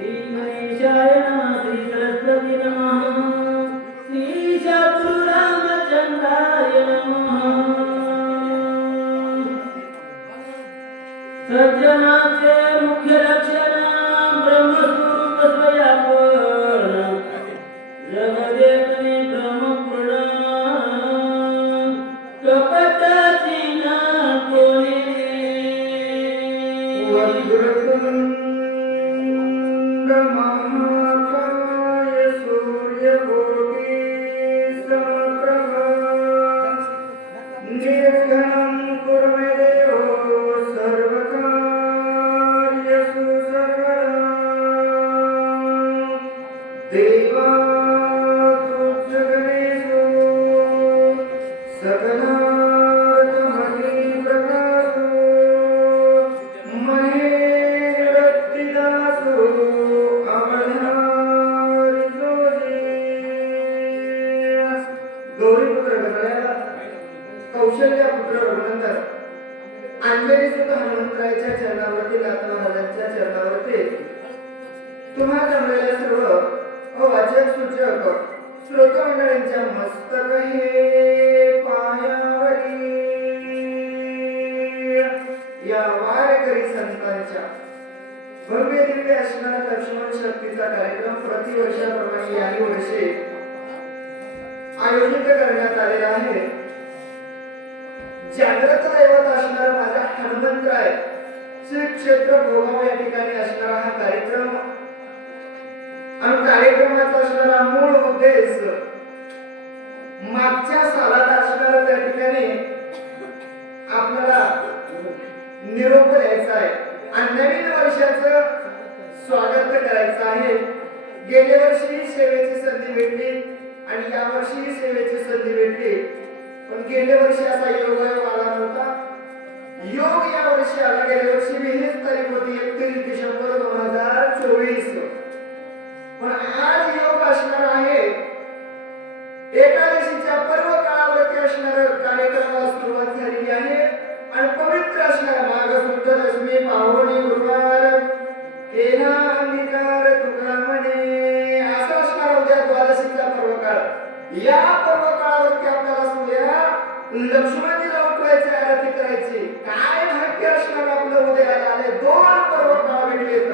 श्री गणेशाय नमः श्री सरस्वती नमः श्री चतुरामचंद्राय नमः सज्जनाचे मुख्य लक्षण ब्रह्मस्वरूप स्वयंपूर्ण जगदेवने ब्रह्मपूर्ण कपटाची न कोणी महाकाय सूर्यकोटि समप्रभा निर्विघ्नं कुरु मे देवो सर्वकार्येषु सर्वदा देवातुच्च गणेशो सकलार्थमहि प्रकाशो महेरत्तिदासो अवधारितो गौरीपुत्र गणराया कौशल्य पुत्र रघुनंदन अंजनी सुत हनुमंतरायाच्या चरणावरती नाथ महाराजांच्या चरणावरती तुम्हा जमलेल्या सर्व वाचक सूचक श्रोत मंडळींच्या मस्तक हे पायावरी या वारकरी संतांच्या भव्य दिव्य असणारा लक्ष्मण शक्तीचा कार्यक्रम प्रतिवर्षाप्रमाणे याही वर्षी आयोजित करण्यात आलेला आहे. जागृत दैवत असणारा माझा हनुमंतराय श्री क्षेत्र भोगाव या ठिकाणी असणारा हा कार्यक्रम आणि कार्यक्रमाचा असणारा मूळ उद्देश मागच्या सालात असणारा त्या ठिकाणी आपल्याला निरोप द्यायचा आहे आणि नवीन वर्षाचं स्वागत करायचं आहे. गेल्या वर्षी सेवेची संधी भेटली आणि या वर्षी सेवेची संधी भेटली, पण गेल्या वर्षी असा योग आला नव्हता. योग या वर्षी आला. गेल्या वर्षी 20 तारीख होती 31 डिसेंबर 2024, पण आज योग असणार आहे एकादशीच्या पर्व काळावरती असणार कार्यक्रमाला सुरुवात झालेली आहे आणि पवित्र असणार माघ शुद्ध दशमी पावणी गुरुवार केला अंगीकार तुका म्हणे असं असणार उद्या द्वादशीचा पर्व काळ. या पर्व काळावरती आपल्याला सूर्या लक्ष्मणजीला उठवायचे, आरती करायची. काय भाग्य असणार आपलं उद्याला आले. 2 पर्व काळ भेटलेत.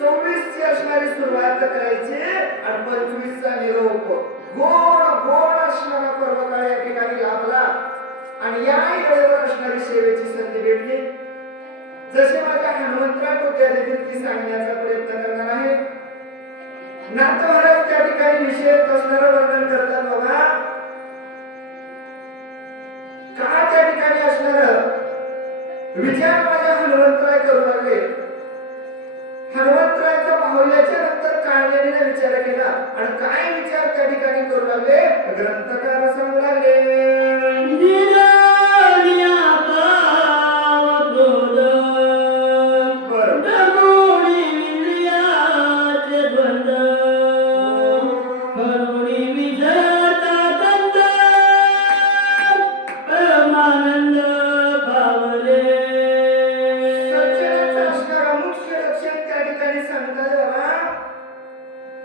26 ची असणारी सुरुवात करायची आणि 25 चा निरोप. गोड गोड असणारा पर्व काळ या ठिकाणी लाभला आणि या वेळेवर असणारी सेवेची संधी भेटली. जसे माझ्या हनुमंतराय होत्या देखील ती सांगण्याचा प्रयत्न करणार आहे. नाथ महाराज त्या ठिकाणी विशेष असणारं वर्णन करतात. बघा का त्या ठिकाणी असणार विचार माझ्या हनुमंतराय करू लागले. हनुमंतरायचा बाहुल्याच्या नंतर काळनेने विचार केला आणि काय विचार त्या ठिकाणी करू लागले ग्रंथकार सांगू लागले.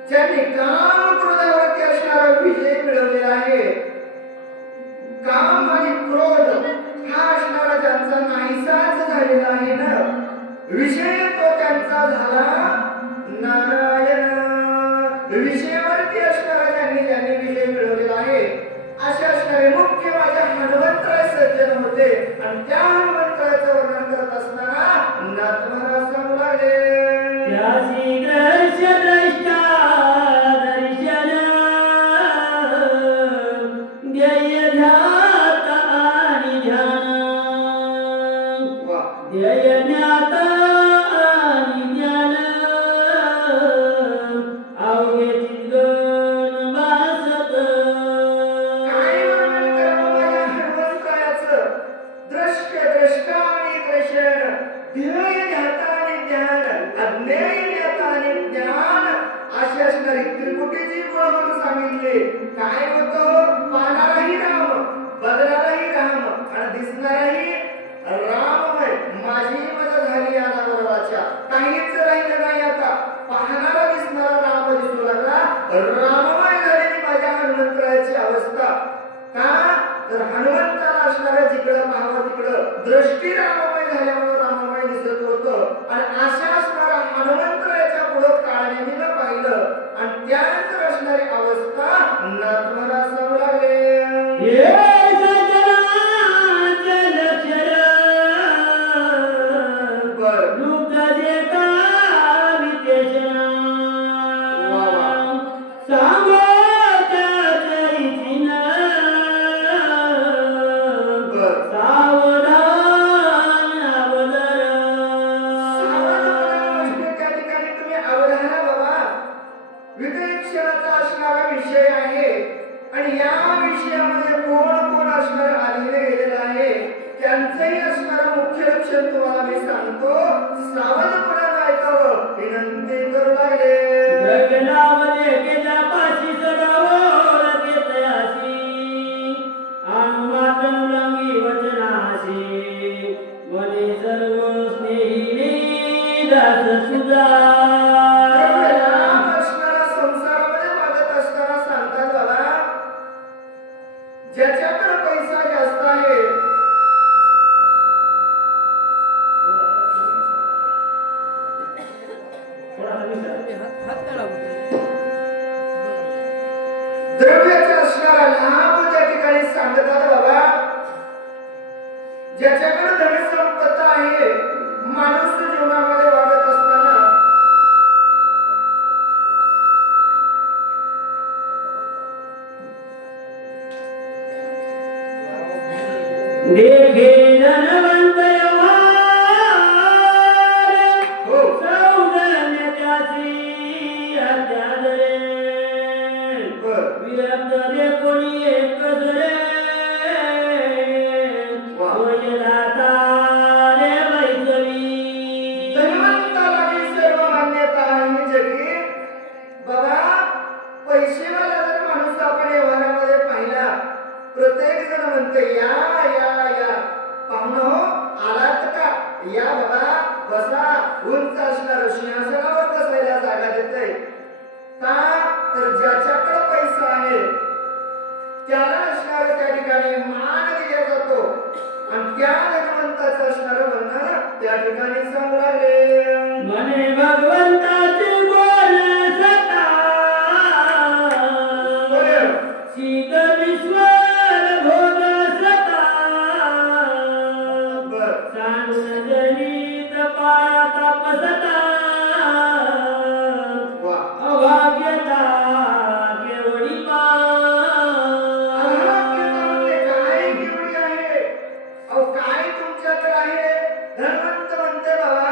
ज्यांनी काम क्रोधावरती असणारा विजय मिळवलेला आहे. काम आणि क्रोध हा असणारा ज्यांचा नाहीसाच झालेला आहे ना, विषय तो त्यांचा झाला नारायण. विषयावरती असणारा ज्यांनी विजय मिळवलेला आहे असे असणारे मुख्य माझ्या हनुमंतराय सज्जन होते आणि त्या हनुमंतरायचं वर्णन करत असताना नाथ महाराज सांगू लागले. काय होतं पाहणाराही राम, बघणाराही राम आणि दिसणाराही राममय. माझी मजा झाली या नागराच्या, काहीच राहिलं नाही आता. राममय झालेली माझ्या हनुमंतरायाची अवस्था. का तर हनुमंताला असणाऱ्या जिकडं पाहावं तिकडं दृष्टी राममय झाल्यामुळे राममय दिसत होतं. आणि अशा असणाऱ्या हनुमंतरायाच्या पुढं काळनेमीनं पाहिलं आणि त्यानंतर असणारी अवस्था नातवाला सांगू लागले. विवेचनाचा असणारा विषय आहे आणि या विषयामध्ये कोण कोण असणार आलेले गेलेलं आहे त्यांचंही असणारं मुख्य लक्षण तुम्हाला मी सांगतो. सावधपणानं ऐकावं विनंती करू लागले. ज्याच्याकडे पैसा जास्त आहे द्रव्याचा असणारा लाभ त्या ठिकाणी सांगतात बाबा. ज्याच्याकडे धनसंपत्ती आहे माणूस जीवनामध्ये वागत असताना देखे धनवंत पैसेवाला जर माणूस आपण व्यवहारामध्ये पाहिला प्रत्येक जण म्हणते या या या पाहुणं हो आलात का या बाबा बसा. उंच असणार सिंहासनावर बसायला जागा देते. का तर ज्याच्याकडे पैसा आहे त्याला असणार त्या ठिकाणी मान दिला जातो आणि त्या धनवंताचं असणारं वर्णन त्या ठिकाणी सांगू लागले. म्हणे भगवंताचे बोल सता शीत विश्वर भोग सता सांडून जनित पातापसता अभाग्यता केवढी काय केवढी आहे. अहो काय तुमच्याकडे आहे. धनवंत म्हणते बाबा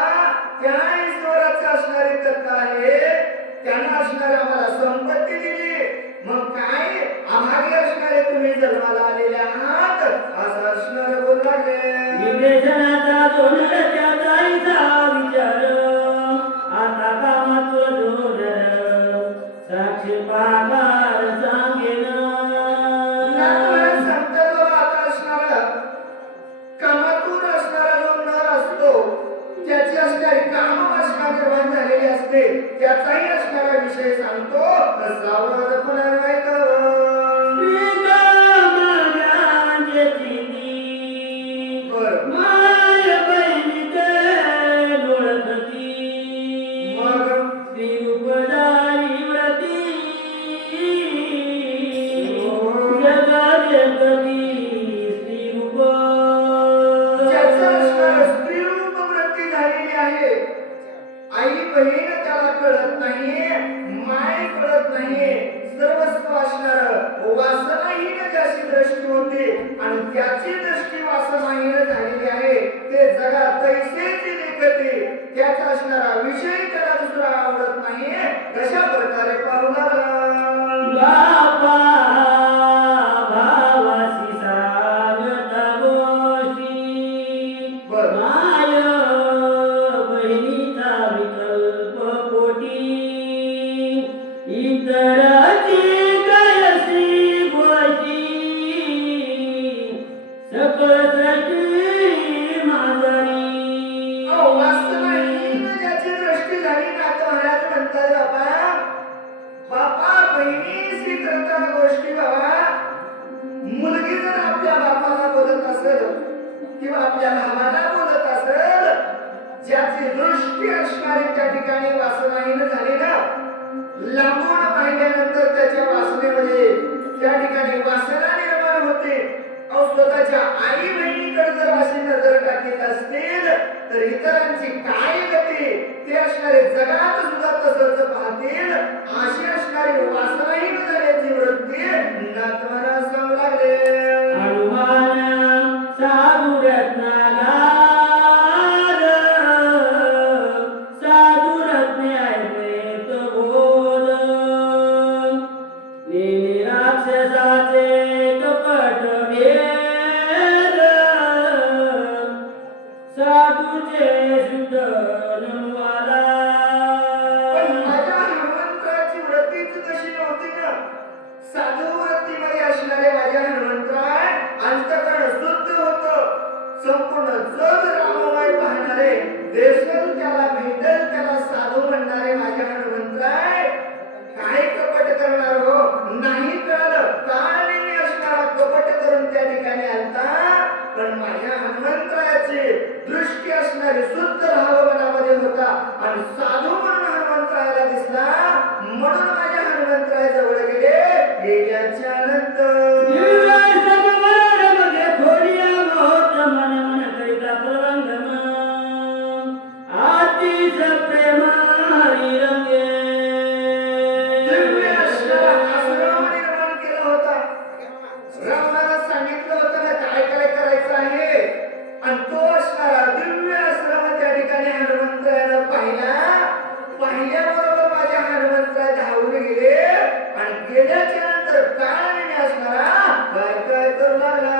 त्या ईश्वराचं असणारी दत्त आहे त्यांना असणारी आम्हाला संपत्ती दिली. मग काय अभाग्य असणारे तुम्ही जन्माला आलेले आहात असं असणार बोल लागले. विवेचनाचा दोन त्याचा विचार आता कामात जोर साक्षी पाकार सांगेन. सांगतात बाबा आता असणारा कामातून असणारा जो नर असतो त्याची असणारी कामवासना निर्माण झालेली असते त्याचाही असणारा विषय सांगतो. सावधपणानं ऐकावं. माय बहिणी ते डोळखती मग श्रीरूपधारी व्रती जगदेकती श्रीरूप. ज्याचं असणारं स्त्रीरूप वृत्ती झालेली आहे. आई बहीण त्याला कळत नाहीये माय कळत नाहीये. सर्वस्व असणार वासनाहीन ज्याची दृष्टी होती आणि त्याची दृष्टी वासनाहीन झालेली आहे ते जगात तैसेची देखते. त्याचा असणारा विषय त्याला दुसरा आवडत नाहीये. कशा प्रकारे पाहू लागला. भावासी सागता गोष्टी माय बहिणीचा विकल्प पोटी इतराची कयसी गोष्टी सकळसाठी माजरी. वासनाहीन ज्याची दृष्टी झाली ना तर महाराज म्हणतात बाबा गोष्टी बाबा, मुलगी जर आपल्या बापाला बोलत असेल किंवा आपल्या भावाला बोलत असेल, ज्याची दृष्टी असणारी त्या ठिकाणी वासनाहीन झाली ना, लांबून पाहिल्यानंतर त्याच्या वासनेमध्ये त्या ठिकाणी वासना निर्माण होते. अहो, स्वतःच्या आई बहिणीकडे जर अशी नजर टाकीत असतील तर इतरांची काय गती, ते असणारे जगात सुद्धा तसंच पाहतील. अशी असणारी वासनाहीन झाल्याची वृत्ती नाथमाना सांगू लागले. हनुमान साधू रत्नाला साधू रत्ने ऐकवेत बोल, नेली राक्षसाचे कपट भेद, साधूचे शुद्ध नमवाला. पण माझ्या हनुमंतराची वृत्तीच तशी नव्हती ना. साधू वृत्तीमध्ये असणारे माझे हनुमंतराय अंतकरण शुद्ध होतं. संपूर्ण जग राममय पाहणारे, देशल त्याला भेटेल त्याला साधू म्हणणारे माझे हनुमंतराय काय कपट करणार हो, नाही कळलं. काळाने असणारा कपट करून त्या ठिकाणी आलता. पण माझ्या हनुमंतरायाची दृष्टी असणारी शुद्ध भाव मनामध्ये होता आणि साधू म्हणून हनुमंतरायाला दिसला. म्हणून माझ्या हनुमंतराय जवळ गेले. गेल्याच्या नंतर दिव्य असणारा आश्रम निर्माण केला होता. रामाला सांगितलं होतं ना काय काय करायचं आहे, आणि तो असणारा दिव्य आश्रम त्या ठिकाणी हनुमंतरायानं पाहिला. पाहिल्याबरोबर माझ्या हनुमंतराय धावून गेले आणि गेल्याच्या नंतर काळाने असणारा काय काय करू लागला.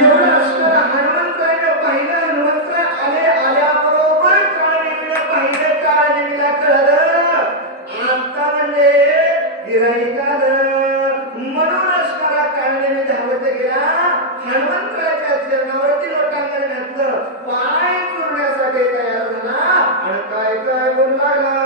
एवढं असणारा हनुमंतरायनं पाहिलं. हनुमंतराय आले. आल्याबरोबर काळानेमीनं पाहिलं. काळानेमीला कळलं आता म्हणजे गिऱ्हाईक आलं. म्हणून असणारा काळानेमी धावत गेला. हनुमंतरायाच्या चरणावरती लोटांगण घातलं. पाय चुरण्यासाठी तयार झाला आणि काय काय बोलू लागला.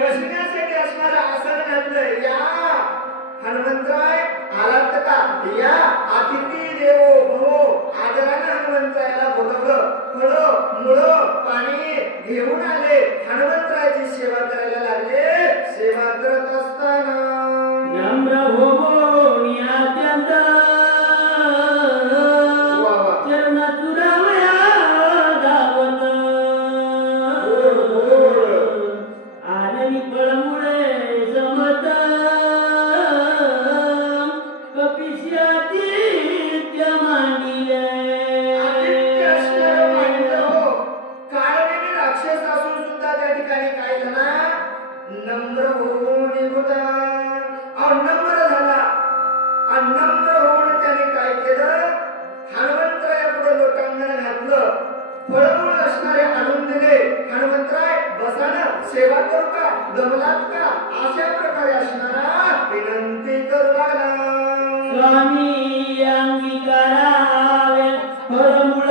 बसण्यासाठी असणारं आसन घातलं. या हनुमंतराय आलात का, या अतिथी देवो भवो. आदरानं हनुमंतरायाला बोलवलं. फळं मुळं पाणी घेऊन आले. हनुमंतरायाची सेवा करायला लागले. सेवा करत असताना नम्र होऊन निघून अनम्र झाला. अनम्र होऊन त्याने काय केलं, हनुमंतरायापुढे लोटांगण घातलं. फळमूळ असणारे आणून दिले. हनुमंतराय बसा ना, सेवा करू का, दमलात का, अशा प्रकारे असणारा विनंती करू लागला. स्वामी अंगीकारावे फळमूळ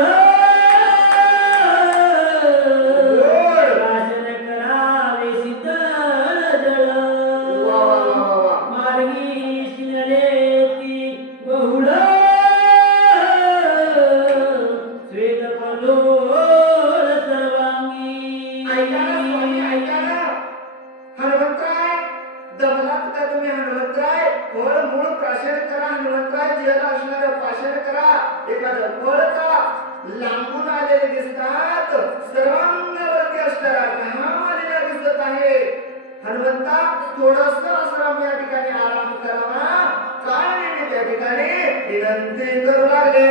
लांबून आलेले दिसतात. सर्वांगावरती असणारा घाम आलेला दिसत आहे. हनुमंता थोडस आश्रम या ठिकाणी आराम करावा. काळाने त्या ठिकाणी विनंती करू लागले.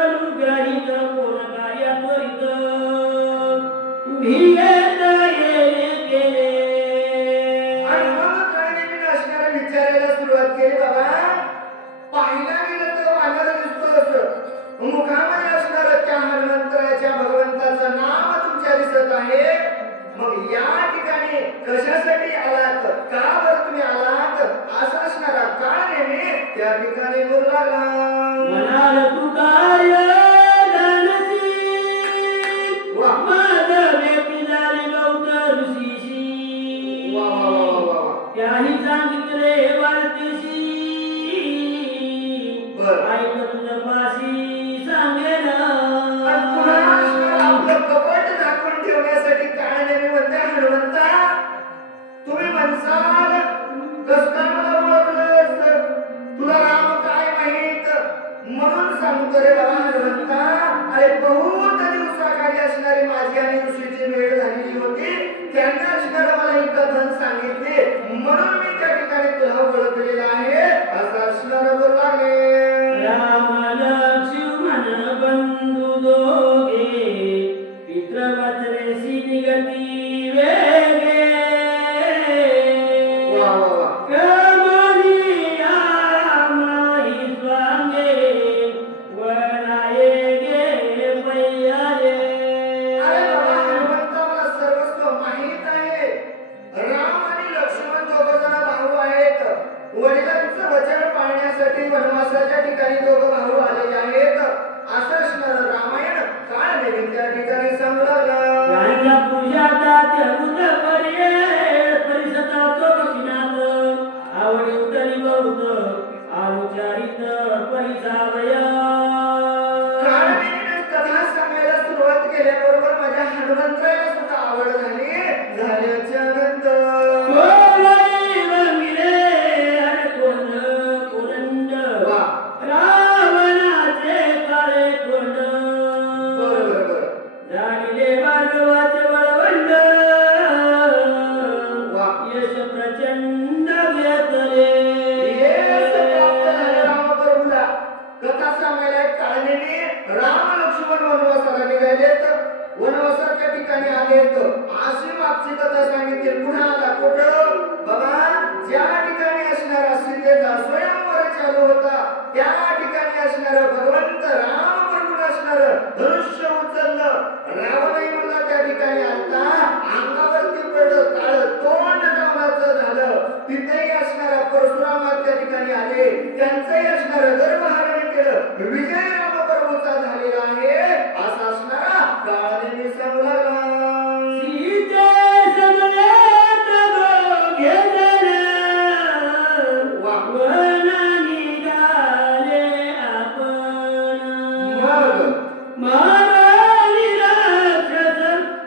अनुग्रहित कोण कार्य त्वरित या ठिकाणी कशासाठी आलात, का बरं तुम्ही आलात, असा असणारा काळ नेहमी त्या ठिकाणी बोलू लागला. म्हणाल तू काय जानसी, वा माझं भेटी झाली गौतम ऋषीशी. वा वा वा वा वा. त्याही सांगितले वार्तेशी, बरं. ऐक तुझं पाशी सांगेन. पण पुन्हा आपलं कपट झाकून ठेवण्यासाठी काय नेहमी म्हणते हनुमंता, तुम्ही म्हणसाल कस काय मला ओळखलंस, तुला राम काय माहित, म्हणून सांगतो रे बाबा हनुमंता. अरे बहुत दिवसाखाली असणारी माझी आणि ऋषीची भेट झालेली होती, त्यांना असणारं मला ही कथन सांगितली, म्हणून मी त्या ठिकाणी तुला ओळखलेलं आहे, असं असणारं बोलला रे. राम लक्ष्मण बंधू दोघे, पित्र वाचरेसी निगती वेगे. वा वा वा. क्रमानी आमाही स्वांगे, वनाये गे पैयारे. अरे बाबा हनुमंता, मला सर्वस्व माहित आहे. राम आणि लक्ष्मण दोघं भाऊ आहेत. वडिलांचं वचन पाळण्यासाठी वनवासाच्या ठिकाणी दोघं भाऊ आलेले आहेत. असं असणारं रामायण काळ नवीन त्या ठिकाणी संग्रहलं. राजा पूजाता त्यामुत पर्ये, परिसता तो कठीणात. आवडी उतरी बहुत, अनुचारित परिसावय. काळ नवीन कथा सांगायला सुरुवात केल्याबरोबर माझ्या हनुमंताला सुद्धा आवड झाली. झाल्याच्या नंतर कोवळी रंगिले हरकोंड कोरंड, वा. रावणाचे काळे कोंड. बरोबर बरोबर. झालेले भार्गवाचे वळवंड, वा. यश प्रचंड घेतले. यश प्राप्त झाले रामप्रभूला. कथा सांगायला काळनेने राम लक्ष्मण वनवासाला निघालेत, वनवासाच्या ठिकाणी आलेत. अशी मागची कथा सांगितली. पुन्हा आला कुठं बाबा, ज्या ठिकाणी असणारा सीतेचा स्वयंवर चालू होता, त्या ठिकाणी असणारं भगवंत राम प्रभू असणारं धनुष्य उचललं. रावणही म्हणला त्या ठिकाणी आता अंगावरती पडलं काळ, तोंड रावणाचं झालं. तिथेही असणारा परशुराम त्या ठिकाणी आले, त्यांचंही असणारं गर्भहरण केलं. विजय रामप्रभूचा झालेला आहे, असा असणारा काळाने सांगू लागला. सीते समवेत दोघे जण, वा. वना निघाले आपण. मग माराली राक्षस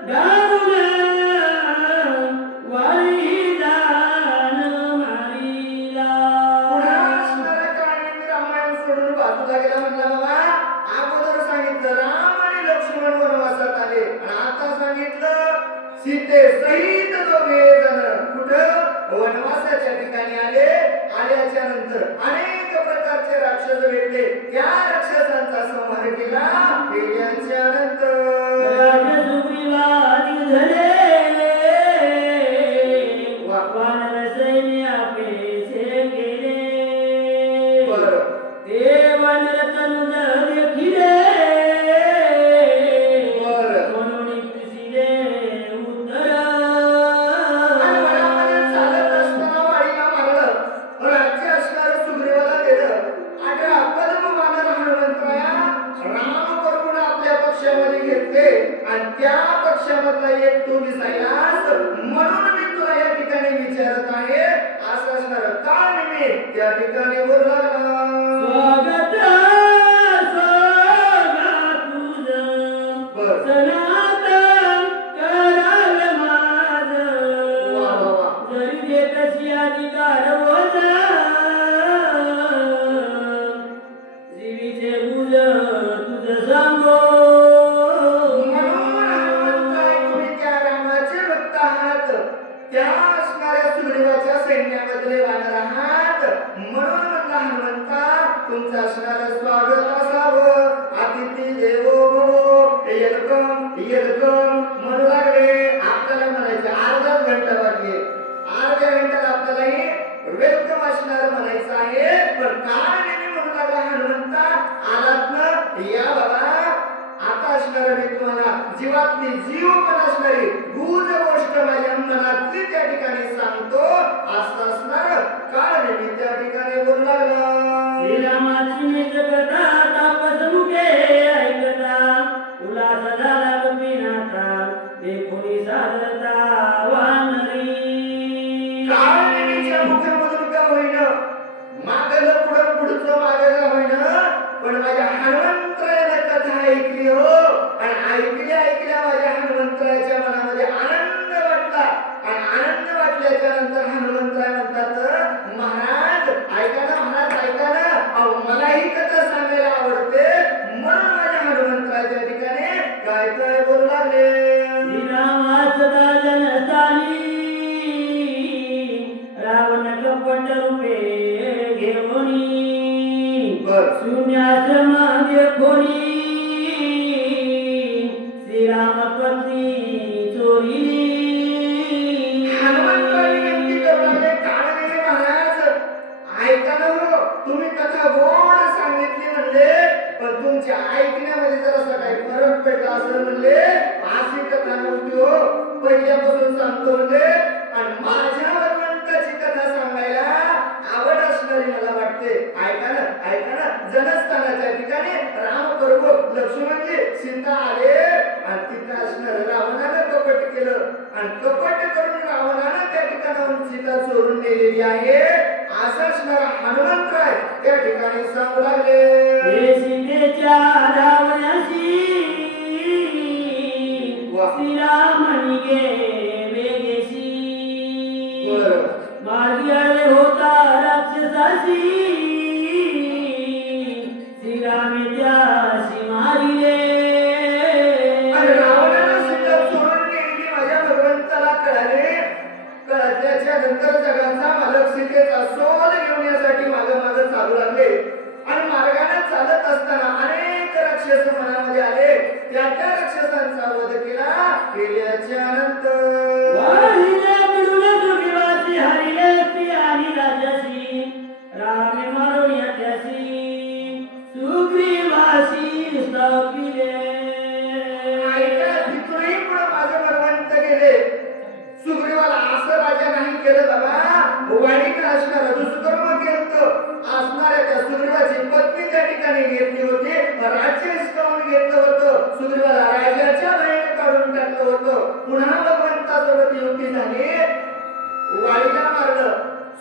दारुण, वारी जाण मारिला. पुन्हा असणारा काळाने रामायण सोडून बाजूला गेला. म्हणला बाबा, अगोदर सांगितलं राम आणि लक्ष्मण वनवासात आले, आणि आता सांगितलं सीते सहित दोघे जण कुठं वनवासाच्या ठिकाणी आले. आल्याच्या नंतर अनेक प्रकारचे राक्षस भेटले, त्या राक्षसांचा संहार केला. केल्याच्या नंतर राजसुग्रीवादी झाले, वानर सैन्य आपलेसे केले. बरं. ते वानर तनुज देखिले, बरं. म्हणून खुशीले उत्तर. आणि वनामध्ये चालत असताना वाडीला मारलं, राज्य असणारं सुग्रीवाला दिलं. आता पद्म वानर हनुमंतराया राम प्रभूने आपल्या पक्षामध्ये घेतले, आणि त्या पक्षामधला एक तू दिसायलास, म्हणून मी तुला या ठिकाणी विचारत आहे. असं असणारं काळ मी त्या ठिकाणी बोलला. स्वागत स्वागत तुझं, बरं. सनातन करावे माझं. वा वा वा. जरी देतशी अधिकार होता, जीवीचे बुज तुझं सांगो. म्हणून हनुमंताई, तुम्ही त्या रामाचे भक्त आहात, त्या असणाऱ्या सुग्रीवाच्या सैन्यामधले वानर आहात, म्हणून म्हणला हनुमंता, तुमचं असणारं स्वागत असावं. अतिथी देवो भव, येलकम येलकम म्हणू लागले. आपल्याला म्हणायचे अर्धाच घंटा बाकी आहे, अर्ध्या घंट्यात आपल्यालाही वेलकम असणारं म्हणायचं आहे. पण काय नेहमी म्हणू लागला हनुमंता, आलात ना, या बाबा. आता असणारं मी तुम्हाला जीवातली जीव पण असणारी गुज गोष्ट माझी ऐकली हो, आणि ऐकल्या माझ्या हनुमंतरायाच्या मनामध्ये आनंद वाटला. आणि आनंद वाटल्याच्या नंतर हनुमंतराय म्हणतात, महाराज ऐका ना, महाराज ऐका ना, अहो मलाही कथा सांगायला आवडते. म्हणून माझ्या हनुमंतरायाच्या ठिकाणी काय काय बोलू लागले. श्रीरामाचा जनस्थानी रावण कपट रूपे घेऊनी बर शून्याश्रम देखोनी श्रीराम पत्नी चोरी. हनुमंतराय विनंती करू लागले, काळवेले महाराज ऐका ना हो, तुम्ही कथा गोड सांगितली म्हणले, पण तुमच्या ऐकण्यामध्ये जरासा काही फरक पडला असं म्हणले. अशी कथा नव्हती हो, पहिल्यापासून सांगतो म्हणले. आणि माझ्या भगवंताची कथा सांगायला आवड असणारी मला वाटते. ऐका ना, जनस्थानाच्या ठिकाणी राम प्रभू लक्ष्मणजी सीता आले, आणि तिथं असणार रावणानं कपट केलं, आणि कपट करून रावणानं त्या ठिकाणाहून सीता चोरून नेलेली आहे. असं असणारा हनुमंतराय त्या ठिकाणी सांगू लागले. हे सीतेच्या धावण्याशी वा. श्रीरामनी वेगेशी बरं. मार्गी आले होता राक्षसाशी श्रीरामे त्याशी मारिले. आणि रावणानं सीता चोरून नेलेली माझ्या भगवंताला कळल्याच्या नंतर जगाचा मालक सीतेचा सोल घेऊन यासाठी मागं चालू लागले. आणि मार्गाने चालत असताना अनेक राक्षस मनामध्ये आले. त्या राक्षसांचा वध केल्याच्या नंतर वाहिले मिळून सुखीवासी हरिले स्त्री आणि राजाशी रामे मारून याच्याशी सुग्रीवाशी स्थापिले. ऐका, तिथूनही पुढे माझे भगवंत गेले. सुग्रीवाला असं राजा नाही केलं बाबा, वाणिक असणारा दुष्कर्म केलं असणाऱ्या त्या सुग्रीवाची पत्नी त्या ठिकाणी घेतली होती, राज्य हिसकावून घेतलं होतं. सुग्रीवाला राजाच्या बहिणी काढून टाकलं होतं. पुन्हा भगवंतासोबत युती झाली, वाणीला मारलं,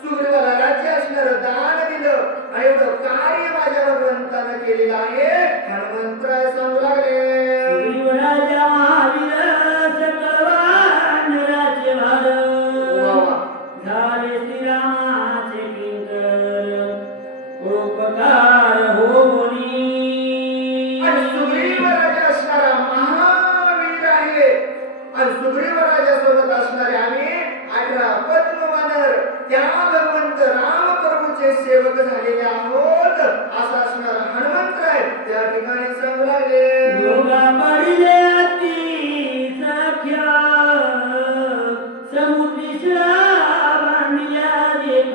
सुग्रीवाला राज्य असणारं दान दिलं. आणि एवढं कार्य माझ्या भगवंतानं केलेलं आहे. हनुमंतराय सांगू लागले, सुग्रीव राजा महावीर सकळवान राजे भार झाले श्रीरामाचे किंकर उपकार होनी. आणि सुग्रीव राजा असणारा महावीर आहे. आणि सुग्रीव राजासोबत असणारे आम्ही 18 पद्मवानर त्या भगवंत राम प्रभूचे सेवक झालेले आहोत. असा असणारा हनुमंतराय त्या ठिकाणी सांगू लागले. योगा पडिले अति सख्य समुद्री शिळा बांधल्या देख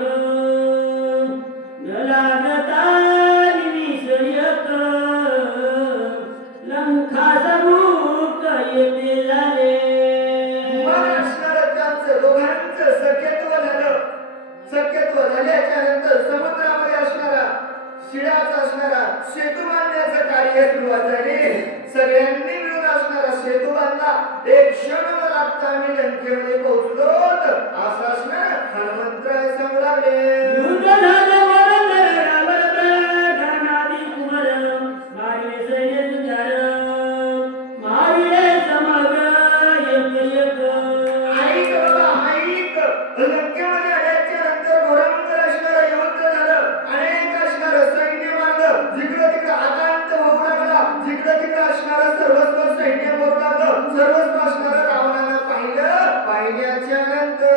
न लागता निविषयक लंका समुक्त येते झाले. मन असणारं त्यांचं दोघांचं सख्यत्व झाल्याच्या नंतर समुद्रामध्ये असणारा शिळाचा असणारा सेतू बांधण्याचं कार्य सुरुवात झाली. सगळ्यांनी मिळून असणारा सेतू बांधला. एक क्षण न लागता आम्ही लंकेमध्ये पोहोचलो. असं असणार हनुमंतराय सांगू लागले. युद्ध झालं वरंदर रावण धनादी कुमार मारिले सैन्य जुजार मारिले समग्र एक ऐक बाबा ऐक, लंकेमध्ये आल्याच्या नंतर घोरंगर असणारं युद्ध झालं. अनेक असणारं सैन्य मारलं. जिकडं तिकडं आकांत होऊ लागला. जिकडं तिकडं असणारं सर्वस्व सैन्य होऊ लागलं. सर्वस्व असणारं रावणानं पाहिल्याच्या नंतर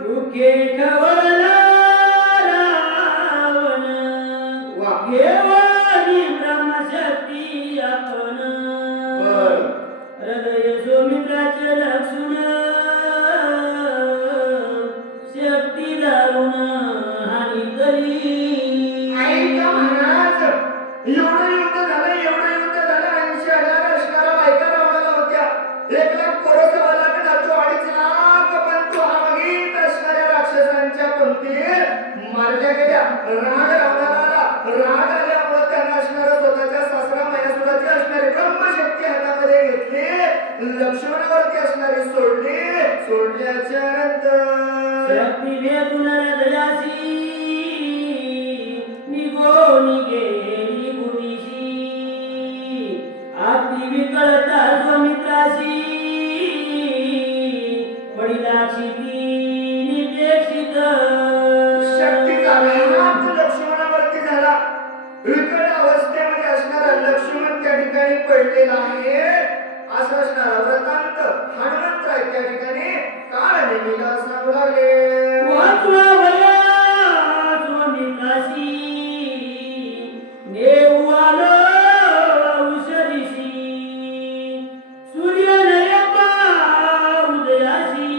दुखे खवळला रावण वा. घेवनी ब्रह्मशक्ती आपण बरं. हृदय सौमित्राचे लक्षण शक्ती दारुण हानी तरी. ऐका महाराज, एवढं युद्ध झालं 80,000 असणाऱ्या बायका रावणाला होत्या. 1,00,000 पोरं सव्वा लाख नातू 2,50,000 पण तो आगीत असणाऱ्या राक्षसांच्या पंक्तीत मारल्या गेल्या. राग आल्यामुळे त्यांना असणारं स्वतःच्या सासरा मायासुराची असणारी ब्रह्मशक्ती हातामध्ये घेतली. लक्ष्मणावरती असणारी सोडल्याच्या नंतर शक्ती भेटून हृदयाशी निघून गेली भूमीशी आपण त्या ठिकाणी पडलेला आहे असं असणारा व्रतांत हनुमंतराय त्या ठिकाणी काळ नेमीला सांगू लागले. वाचवावया स्वामिकाशी नेऊ आलो औषधीशी सूर्योदय उदयाशी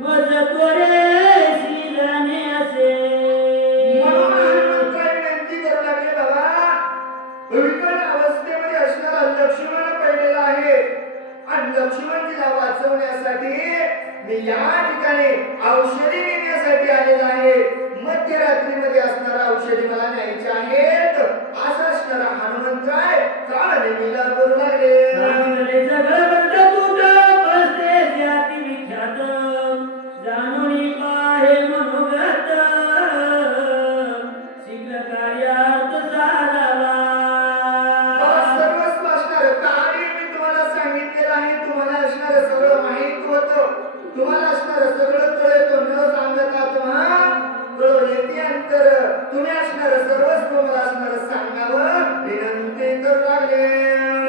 मज तोरेशी जाणे असे. म्हणून हनुमंतराय विनंती करू लागले, बाबा विकट अवस्थेमध्ये असणारा लक्ष्मण पडलेला आहे आणि लक्ष्मणजीला वाचवण्यासाठी मी या ठिकाणी औषधी नेण्यासाठी आलेला आहे. मध्यरात्रीमध्ये असणारा औषधी मला न्यायचे आहेत असं असणारा हनुमंतराय काळ नेमीला करू लागले. सांगितले सगळं बंद तुझं बसते त्याती विख्यात जाणून पाहे मनोगत शीघ्र कार्यार्थ साधावा. सर्वस्व असणारं कार्य मी तुम्हाला सांगितलेलं आहे. तुम्हाला असणारं सगळं माहित होतं, तुम्हाला असणारं सगळं कळतं न सांगता तुम्हा कळून येते अंतर. तुम्ही असणारं सर्वस्व मला असणारं सांगावं विनंती करू लागले.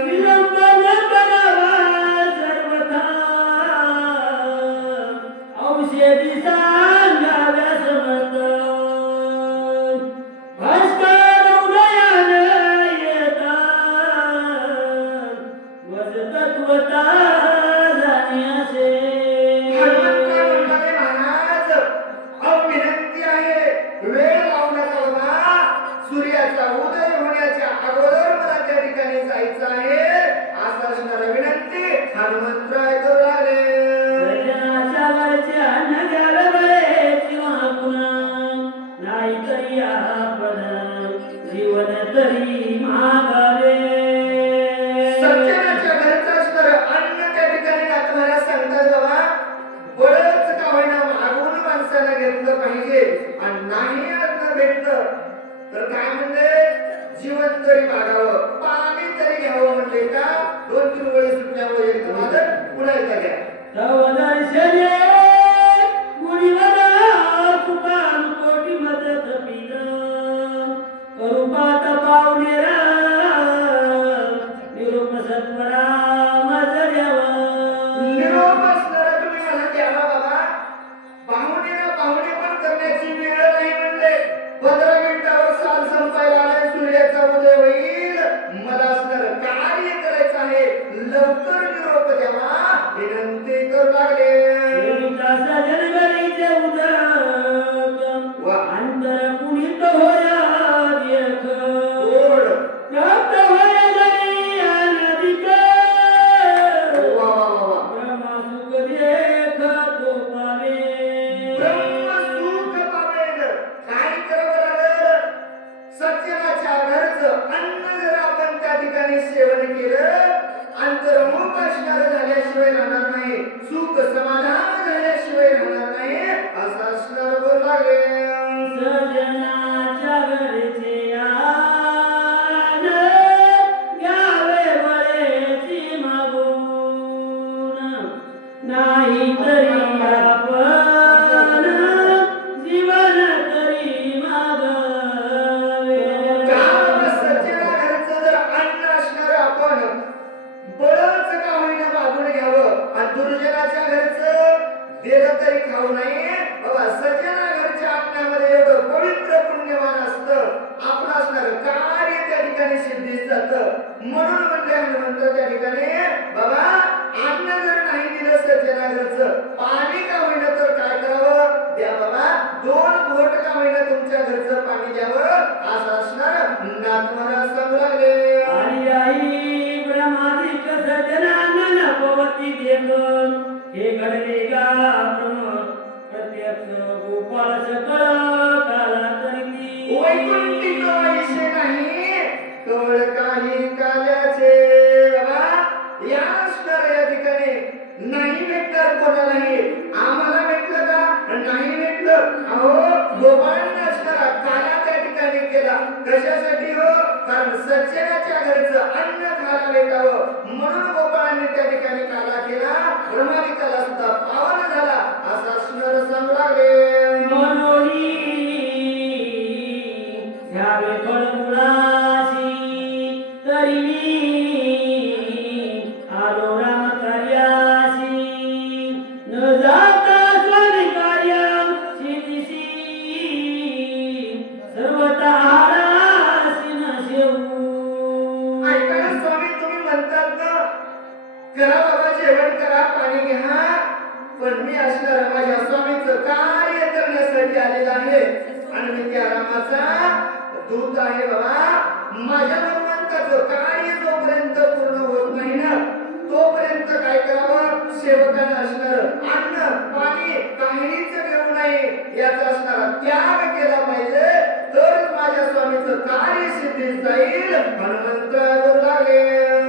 विलंब न करावा सर्वथा औषधी सांगाव्या समर्थ भास्कर उदयान येता वज तत्वता जाणे असे. हनुमंतराय म्हणाले, महाराज अहो विनंती आहे, वेळ लावू नका बाबा. सूर्याचा उदय होण्याच्या अगोदर मला त्या ठिकाणी जायचं आहे असं असणारं विनंती हनुमंतराय करू लागले. सर्जनाच्या वरचे अन्न घ्यावे बरे किंवा पुन्हा नाही तरी आपण जीवन तरी मागावे. सज्जनाच्या घरचं असणारं अन्न त्या ठिकाणी आता मला सांगतात बाबा, बळच का होईना मागून माणसाला घेतलं पाहिजे आणि नाही अन्न भेटलं तर काय म्हणले, जीवन तरी मागावं, पाणी तरी घ्यावं म्हणले का. 2-3 वेळी सुटल्यामुळे एकदम आदर पुन्हा एकदा घ्या. तव दर्शने मुनिवर तुकान कोटी मदत पीर रूपात पावणे निरूप सत्वरा मज द्यावा. निरोप असणारा तुम्ही मला द्यावा बाबा. पाहुणे पण करण्याची वेळ नाही म्हणले. 15 मिनिटावर साल संपायला आलाय, सूर्याचा उदय होईल, मला असणारं कार्य करायचं आहे, लवकर निरोप द्यावा विनंती करू लागले. सेविका सजन गरीचे उदक वा. अंतर पुनीत होया देख गोड. प्राप्त होया जरी अनधिक वा वा वा वा. ब्रह्मा सुख देख तो पावे. ब्रह्मसुख पावेल. काय करावं लागेल, सज्जनाच्या घरचं अन्न जर आपण त्या ठिकाणी सेवन केलं, अंतर्मुख असणारं झाल्याशिवाय राहणार नाही, सुख समाधान झाल्याशिवाय राहणार नाही असं असणार बोल लागले. सजनाच्या घरचे अन्न घ्यावे बळेची मागून नाही तरी आपण जीवन तरी मागावे. का सज्जना घरचं जर अन्न असणार आपण बळच का होईना मागून घ्यावं आणि दुर्जनाच्या घरचं दिलं तरी खाऊ नये बाबा. सज्जना घरच्या अन्नामध्ये एवढं पवित्र पुण्यवान असतं, आपलं असणारं कार्य त्या ठिकाणी सिद्धीस जातं. म्हणून म्हणले हनुमंत त्या ठिकाणी, बाबा अन्न जर नाही दिलं सज्जना घरचं, पाणी का होईना तर काय करावं, द्या बाबा. 2 घोट का होईना तुमच्या घरचं पाणी द्यावं असं असणार नाथ महाराज सांगू लागले. आणि आई ब्रह्मादिक सजनांना नपवती देखून हे घडले गा प्रत्यक्ष गोपाळ सकळ काला करती. वैकुंठिक वैसे नाही कवळ काही काल्याचे. बाबा या असणार या ठिकाणी नाही भेटणार कोणालाही. आम्हाला भेटलं का नाही भेटलं, अहो गोपाळांना असणारा काला त्या ठिकाणी केला. कशासाठी हो, कारण सज्जनाच्या घरचं अन्न खायला भेटावं म्हणून गोपाळांनी त्या ठिकाणी काला केला. ब्रह्मादिकाला सुद्धा पावन झाला असं असणार सांगू लागले. मनोनी ह्यावे फळमुळाशी करीनी आलो राम कार्यासी न जाता स्वामी कार्य शेतीशी सर्वता हारासी न शेवू ऐका ना स्वामी, तुम्ही म्हणतात ना करा बाबा, जेवण करा, पाणी घ्या, पण मी असणार माझ्या स्वामीचं कार्य करण्यासाठी आलेला आहे आणि मी त्या रामाचा दूत आहे बाबा. माझ्या भगवंताचं कार्य जोपर्यंत पूर्ण होत नाही ना तोपर्यंत काय करावं, सेवकांना असणार अन्न पाणी काहीच घेऊ नये याचा असणारा त्याग केला पाहिजे, तर माझ्या स्वामीचं कार्य सिद्धीस जाईल. हनुमंत लागेल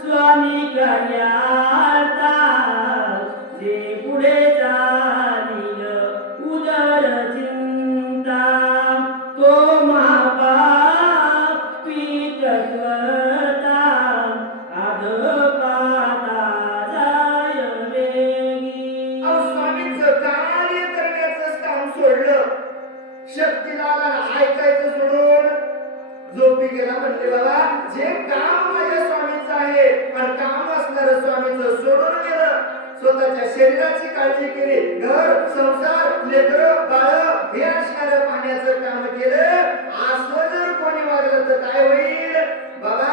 स्वामी कार्याता जे पुढे चालील उदर चिंता तो महापापी तत्वता अधपाता जाय वेगी. स्वामींचं कार्य करण्याचं काम सोडलं, शक्तीला ऐकायचं सोडून झोपी गेला. म्हणले बाबा जे काम माझ्या स्वामीचं आहे आणि काम असणारं स्वामीचं सोडून गेलं, स्वतःच्या शरीराची काळजी केली, घर संसार लेकरं बाळ हे असणारं पाण्याचं काम केलं. असं जर कोणी वागलं तर काय होईल बाबा,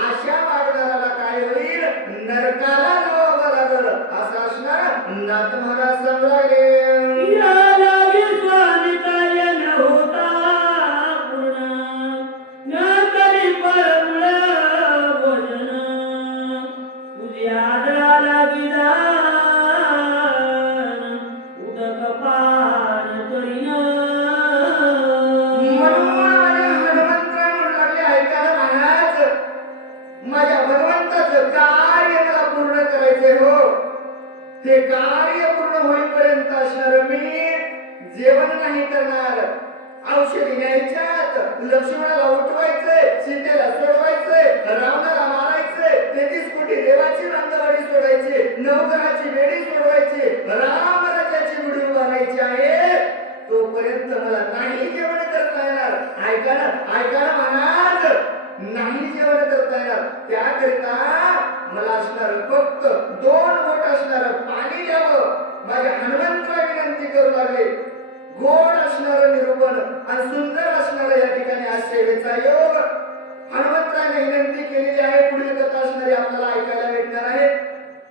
अशा वागणाऱ्याला काय होईल, नरकाला जावं लागल असं असणार. नाथ महाराज सांगू लागले स्वामी कार्य न होता पूर्ण न करी परमुळ भोजन तुझ्या आदराला विधान उदक पान करीन. माझ्या भगवंताचं कार्य मला पूर्ण करायचंय हो. ते कार्य पूर्ण होईपर्यंत असणार मी जेवण नाही करणार. औषधी न्यायच्यात, लक्ष्मणाला उठवायचंय, सीतेला सोडवायचंय, रावणाला मारायचंय, 33 कोटी देवाची नांदवाडी सोडायची, नवग्रहाची वेडी सोडवायची, राम राज्याची गुढी उभारायची आहे, तोपर्यंत मला नाही जेवण करता येणार. ऐका ना महाराज, नाही जेवण करता येणार. त्याकरिता मला असणार फक्त 2 बोट असणार पाणी द्यावं. माझ्या हनुमंतला विनंती करू लागले. गोड असणार निरूपण आणि सुंदर असणार या ठिकाणी आज सेवेचा योग हनुमंताने विनंती केलेली आहे. पुढील कथा असणारी आपल्याला ऐकायला भेटणार आहे.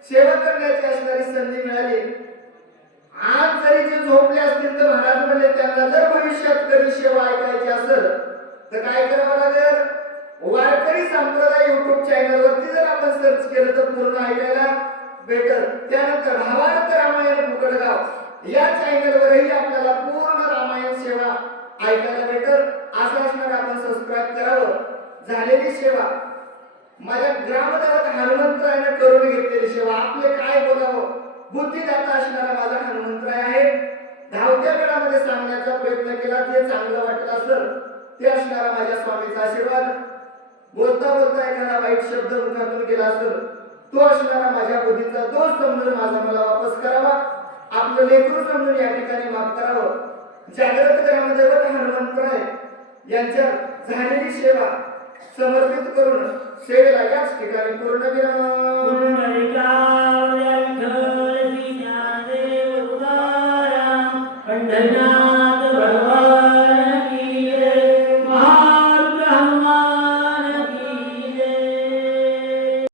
सेवा करण्याची असणारी संधी मिळाली. आज जरी जे झोपले असतील तर महाराज म्हणले त्यांना जर भविष्यात कधी सेवा ऐकायची असेल तर काय करावं लागेल, वारकरी संप्रदाय YouTube चॅनल वरती जर आपण सर्च केलं तर पूर्ण ऐकायला भेटल. त्यानंतर भावार्थ रामायण फुकटगाव या चॅनल वरही आपल्याला पूर्ण रामायण सेवा ऐकायला भेटल. असं असणार आपण सबस्क्राइब करावं. झालेली सेवा माझ्या ग्रामदेवत हनुमंतरायाने करून घेतलेली सेवा, आपले काय बोलावं बुद्धिदाता असणारा माझा हनुमंतराय आहे. धावत्या वेळामध्ये सांगण्याचा प्रयत्न केला, ते चांगलं वाटलं असेल ते असणारा माझ्या स्वामीचा आशीर्वाद. बोलता बोलता एखादा वाईट शब्द मुखातून गेला असेल तो असणारा माझ्या बुद्धीचा दोष समजून माझा मला वापस करावा. आपलं लेकरू समजून या ठिकाणी माफ करावं. जागृत ग्रामदेवत हनुमंतराय यांच्या झालेली सेवा समर्पित करून सेवेला याच ठिकाणी पूर्ण केला.